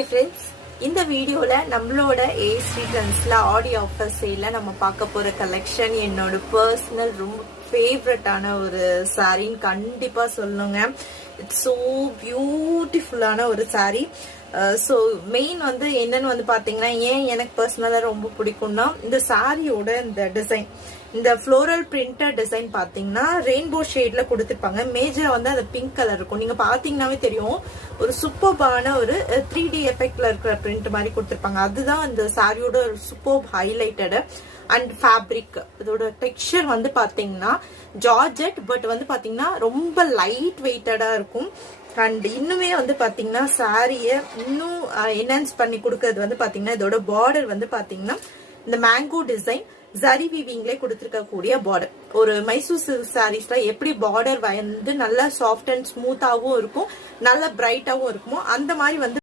Hi friends, இந்த வீடியோல நம்மளோட ஏஸ்ரீ ட்ரெண்ட்ஸ்ல ஆடி ஆஃபர் சேல்ல நம்ம பார்க்க போற கலெக்ஷன் என்னோட பர்சனல் ரொம்ப ஃபேவரட்டான ஒரு சாரின்னு கண்டிப்பா சொல்லுங்க. இட்ஸ் ஸோ பியூட்டிஃபுல்லான ஒரு சாரி. ஸோ மெயின் வந்து என்னன்னு வந்து பாத்தீங்கன்னா, ஏன் எனக்கு பர்சனலா ரொம்ப பிடிக்கும்னா இந்த சாரியோட இந்த டிசைன், இந்த ஃப்ளோரல் பிரிண்டட் டிசைன் பாத்தீங்கன்னா ரெயின்போ ஷேட்ல கொடுத்துருப்பாங்க. மேஜரா வந்து அது பிங்க் கலர் இருக்கும். நீங்க பாத்தீங்கன்னாவே தெரியும், ஒரு சூப்பர்பான ஒரு 3D எஃபெக்ட்ல இருக்கிற பிரிண்ட் மாதிரி கொடுத்துருப்பாங்க. அதுதான் இந்த சாரியோட சூப்பர் ஹைலைட்டட். அண்ட் ஃபேப்ரிக், இதோட டெக்ஸ்சர் வந்து பாத்தீங்கன்னா ஜார்ஜெட், பட் வந்து பாத்தீங்கன்னா ரொம்ப லைட் வெயிட்டடா இருக்கும். அண்ட் இன்னுமே வந்து பாத்தீங்கன்னா சாரிய இன்னும் என்ஹான்ஸ் பண்ணி கொடுக்கறது வந்து பாத்தீங்கன்னா இதோட பார்டர் வந்து பாத்தீங்கன்னா இந்த மேங்கோ டிசைன் ஜரி வீவிங்லே கொடுத்துருக்க கூடிய பார்டர். ஒரு மைசூர் சில்க் சாரீஸ்ல எப்படி பார்டர் வந்து நல்லா சாஃப்ட் அண்ட் ஸ்மூத்தாவும் இருக்கும், நல்ல பிரைட்டாவும் இருக்குமோ அந்த மாதிரி வந்து